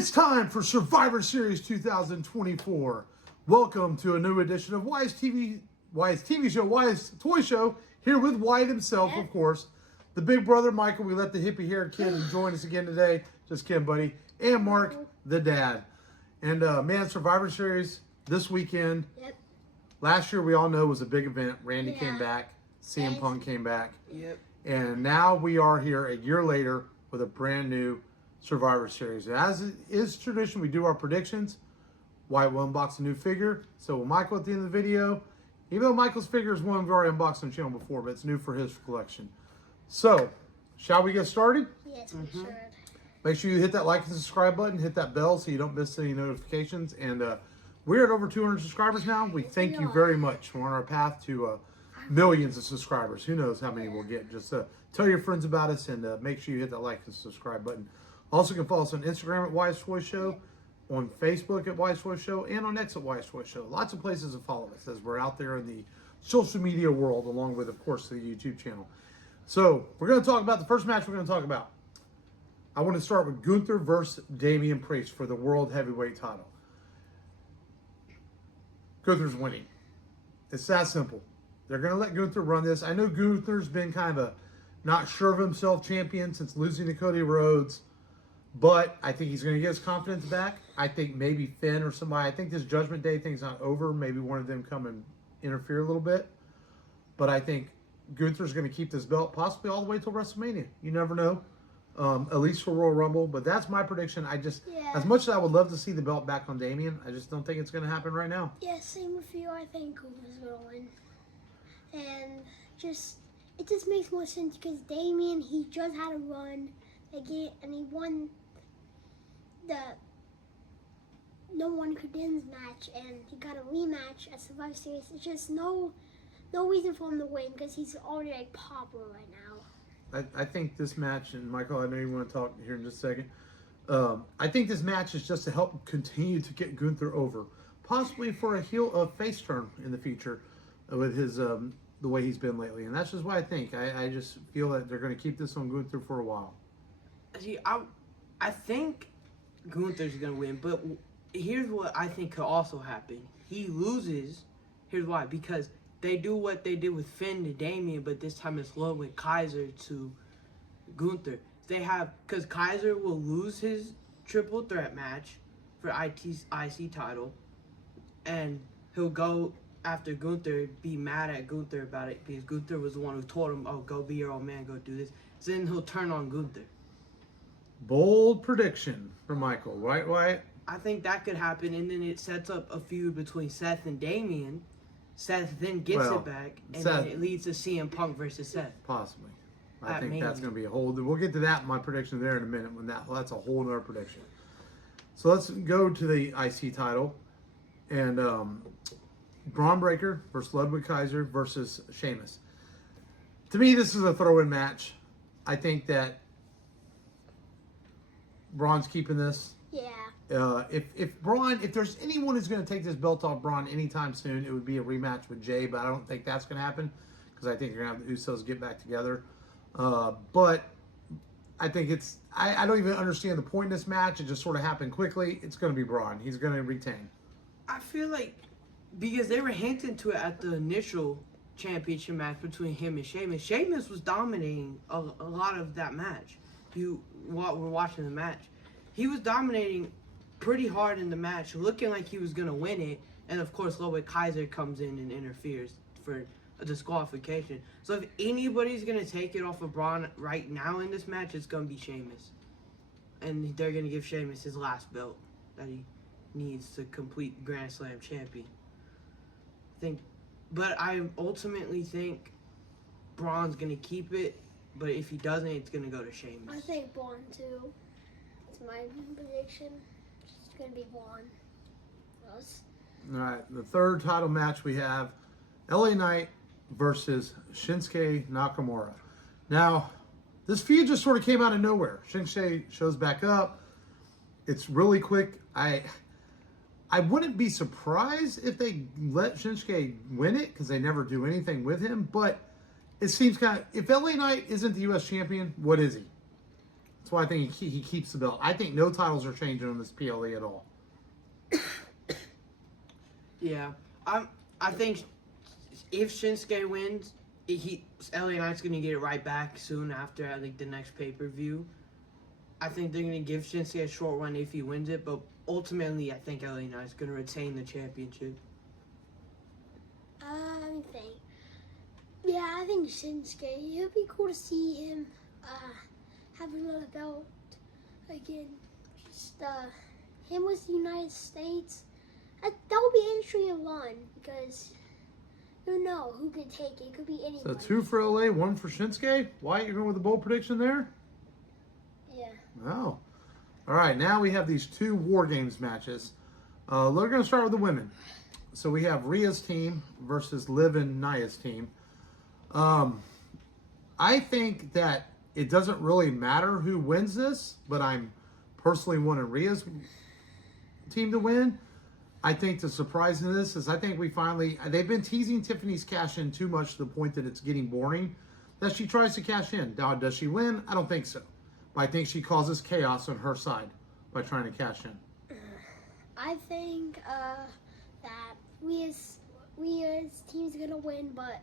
It's time for Survivor Series 2024. Welcome to a new edition of Wwe's TV show, Wwe's Toy Show, here with Wyatt himself, of course. The big brother, Michael, we let the hippie-haired kid join us again today. Just kidding, buddy. And Mark, the dad. And, man, Survivor Series this weekend. Yep. Last year, we all know, was a big event. Randy came back. Cmpunk came back. Yep. And now we are here a year later with a brand new Survivor Series. As is tradition, we do our predictions. Wyatt will unbox a new figure. So will Michael at the end of the video. Even though Michael's figure is one we've already unboxed on the channel before, but it's new for his collection. So, shall we get started? Yes, we should. Make sure you hit that like and subscribe button. Hit that bell so you don't miss any notifications. And we're at over 200 subscribers now. We thank you very much. We're on our path to millions of subscribers. Who knows how many we'll get. Just tell your friends about us and make sure you hit that like and subscribe button. Also, you can follow us on Instagram at Wwe's Toy Show, on Facebook at Wwe's Toy Show, and on X at Wwe's Toy Show. Lots of places to follow us as we're out there in the social media world, along with, of course, the YouTube channel. So, we're going to talk about the first match we're going to talk about. I want to start with Gunther versus Damian Priest for the World Heavyweight title. Gunther's winning. It's that simple. They're going to let Gunther run this. I know Gunther's been kind of a not sure of himself champion since losing to Cody Rhodes. But I think he's going to get his confidence back. I think maybe Finn or somebody. I think this Judgment Day thing's not over. Maybe one of them come and interfere a little bit. But I think Gunther's going to keep this belt possibly all the way till WrestleMania. You never know. At least for Royal Rumble. But that's my prediction. As much as I would love to see the belt back on Damian, I just don't think it's going to happen right now. Yeah, same with you. I think Gunther's going to win. And it just makes more sense because Damian, he just had a run. And he won the No One Could Wins match, and he got a rematch at Survivor Series. It's just no reason for him to win because he's already like popular right now. I think this match, and Michael, I know you want to talk here in just a second. I think this match is just to help continue to get Gunther over, possibly for a face turn in the future with his the way he's been lately, and that's just what I think. I just feel that they're going to keep this on Gunther for a while. See, I think Gunther's going to win, but here's what I think could also happen. He loses. Here's why. Because they do what they did with Finn to Damian, but this time it's Ludwig Kaiser to Gunther. Because Kaiser will lose his triple threat match for IC title, and he'll go after Gunther, be mad at Gunther about it, because Gunther was the one who told him, oh, go be your old man, go do this. So then he'll turn on Gunther. Bold prediction for Michael, right, Wyatt? I think that could happen, and then it sets up a feud between Seth and Damian. Seth then gets it back, and then it leads to Cmpunk versus Seth. Possibly. I think that's going to be a whole... We'll get to that, my prediction there in a minute. That's a whole other prediction. So let's go to the IC title. And Bronbreaker versus Ludwig Kaiser versus Sheamus. To me, this is a throw-in match. I think that Braun's keeping this. Yeah. If there's anyone who's going to take this belt off Braun anytime soon, it would be a rematch with Jay, but I don't think that's going to happen because I think you're going to have the Usos get back together. But I think I don't even understand the point in this match. It just sort of happened quickly. It's going to be Braun. He's going to retain. I feel like because they were hinting to it at the initial championship match between him and Sheamus. Sheamus was dominating a lot of that match. You were watching the match. He was dominating pretty hard in the match, looking like he was going to win it. And, of course, Ludwig Kaiser comes in and interferes for a disqualification. So if anybody's going to take it off of Braun right now in this match, it's going to be Sheamus. And they're going to give Sheamus his last belt that he needs to complete Grand Slam champion. But I ultimately think Braun's going to keep it. But if he doesn't, it's going to go to Sheamus. I think Braun, too. That's my prediction. It's going to be Braun. Yes. All right, the third title match we have LA Knight versus Shinsuke Nakamura. Now, this feud just sort of came out of nowhere. Shinsuke shows back up. It's really quick. I wouldn't be surprised if they let Shinsuke win it because they never do anything with him, but it seems kind of, if LA Knight isn't the U.S. champion, what is he? That's why I think he keeps the belt. I think no titles are changing on this PLE at all. Yeah, I think if Shinsuke wins, LA Knight's gonna get it right back soon after I think the next pay-per-view. I think they're gonna give Shinsuke a short run if he wins it, but ultimately I think LA Knight's gonna retain the championship. Let me think. Yeah, I think Shinsuke. It would be cool to see him have another belt again. Just him with the United States. That would be interesting and fun because you know who could take it. It could be anyone. So 2 for LA, 1 for Shinsuke. Wyatt, you're going with a bold prediction there? Yeah. Oh. All right, now we have these 2 War Games matches. We're going to start with the women. So we have Rhea's team versus Liv and Nia's team. I think that it doesn't really matter who wins this, but I'm personally wanting Rhea's team to win. I think the surprise in this is I think they've been teasing Tiffany's cash in too much to the point that it's getting boring, that she tries to cash in. Now, does she win? I don't think so. But I think she causes chaos on her side by trying to cash in. I think that Rhea's team's gonna win, but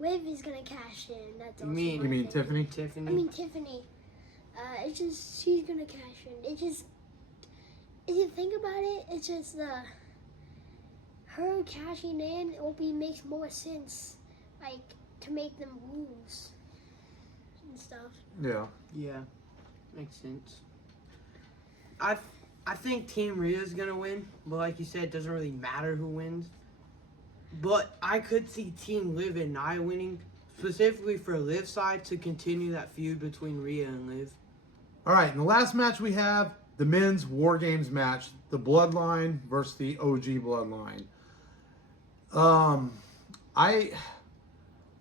Liv is gonna cash in. That's also You mean Tiffany? Tiffany? I mean Tiffany. It's just she's gonna cash in. It just if you think about it, it's just her cashing in. Makes more sense, like to make them lose and stuff. Yeah. Yeah, makes sense. I think Team Rhea's gonna win, but like you said, it doesn't really matter who wins. But I could see Team Liv and Nia winning, specifically for Liv's side to continue that feud between Rhea and Liv. All right, in the last match we have the men's War Games match, the Bloodline versus the OG Bloodline.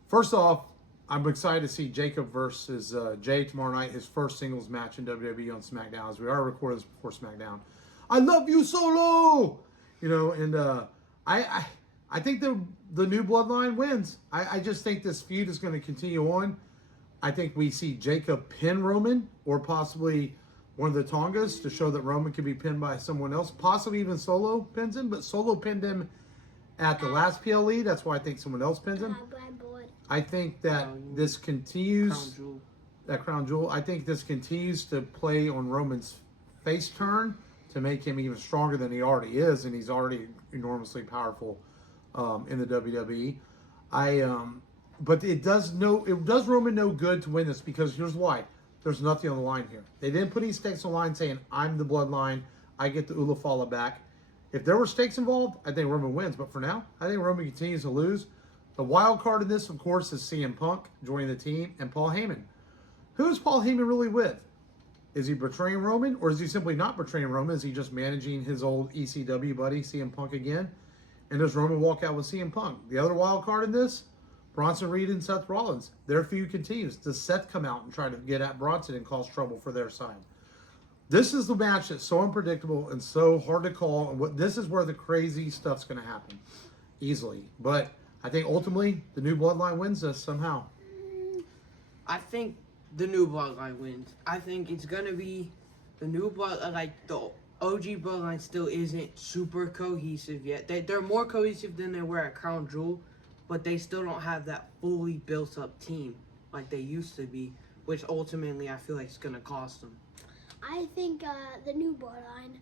First off, I'm excited to see Jacob versus Jay tomorrow night, his first singles match in WWE on SmackDown, as we are recording this before SmackDown. I love you, Solo! You know, and I think the new Bloodline wins. I just think this feud is going to continue on. I think we see Jacob pin Roman, or possibly one of the Tongas to show that Roman can be pinned by someone else. Possibly even Solo pins him, but Solo pinned him at the last PLE. That's why I think someone else pins him. I think that this continues, that crown jewel, I think this continues to play on Roman's face turn to make him even stronger than he already is, and he's already enormously powerful in the WWE. But it does Roman no good to win this, because here's why. There's nothing on the line here. They didn't put any stakes on the line saying, I'm the Bloodline, I get the Ulafala back. If there were stakes involved, I think Roman wins. But for now, I think Roman continues to lose. The wild card in this, of course, is Cmpunk joining the team and Paul Heyman. Who is Paul Heyman really with? Is he betraying Roman, or is he simply not betraying Roman? Is he just managing his old ECW buddy, Cmpunk, again? And does Roman walk out with Cmpunk? The other wild card in this, Bronson Reed and Seth Rollins. Their feud continues. Does Seth come out and try to get at Bronson and cause trouble for their side? This is the match that's so unpredictable and so hard to call. And this is where the crazy stuff's going to happen. Easily. But I think ultimately the new Bloodline wins this somehow. I think the new Bloodline wins. I think it's going to be the new Bloodline, like the OG Bloodline still isn't super cohesive yet. They're more cohesive than they were at Crown Jewel, but they still don't have that fully built up team like they used to be, which ultimately I feel like is going to cost them. I think the new Bloodline,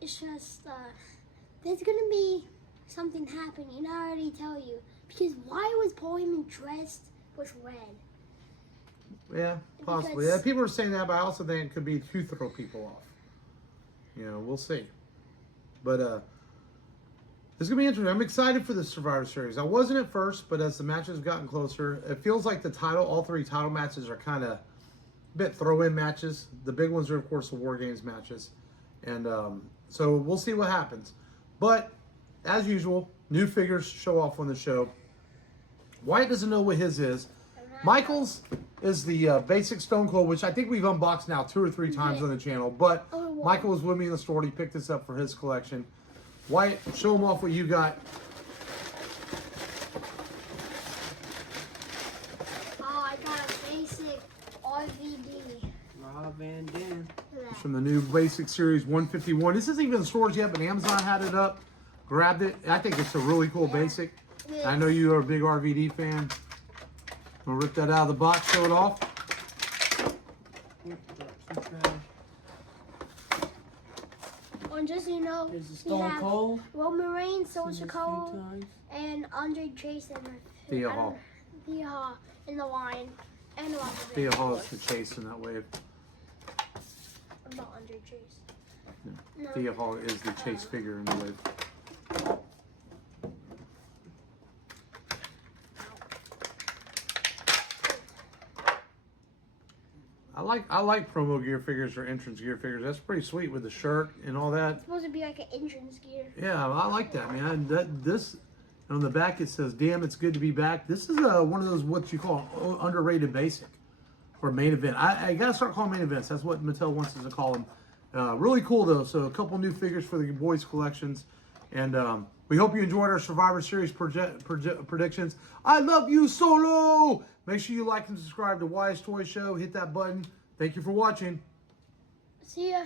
it's just, there's going to be something happening, I already tell you. Because why was Paul Heyman dressed with red? Yeah, possibly. Because, Yeah, people are saying that, but I also think it could be to throw people off. You know, we'll see. But this is going to be interesting. I'm excited for the Survivor Series. I wasn't at first, but as the matches have gotten closer, it feels like all 3 title matches are kind of a bit throw-in matches. The big ones are, of course, the War Games matches. And so we'll see what happens. But, as usual, new figures show off on the show. Wyatt doesn't know what his is. Michael's is the basic Stone Cold, which I think we've unboxed now 2 or 3 times on the channel. But Michael was with me in the store. He picked this up for his collection. Wyatt, show him off what you got. Oh, I got a basic RVD. Rob Van Dam. from the new Basic Series 151. This isn't even in the stores yet, but Amazon had it up. Grabbed it. I think it's a really cool basic. I know you are a big RVD fan. We'll rip that out of the box, show it off. And just so you know, There's a we Stone have Cold. Romanreigns, Soldier Cold, and Andre Chase and Thea Hall. Thea Hall in the line. And a lot of Thea Hall is the chase in that wave. About Andre Chase. No. Thea Hall is the chase figure in the wave. I like promo gear figures or entrance gear figures. That's pretty sweet with the shirt and all that. It's supposed to be like an entrance gear. Yeah, I like that, man. This on the back it says, "Damn, it's good to be back." This is one of those what you call underrated basic or main event. I gotta start calling main events. That's what Mattel wants us to call them. Really cool though. So a couple new figures for the boys collections, and we hope you enjoyed our Survivor Series predictions. I love you, Solo. Make sure you like and subscribe to Wwestoys Show. Hit that button. Thank you for watching. See ya.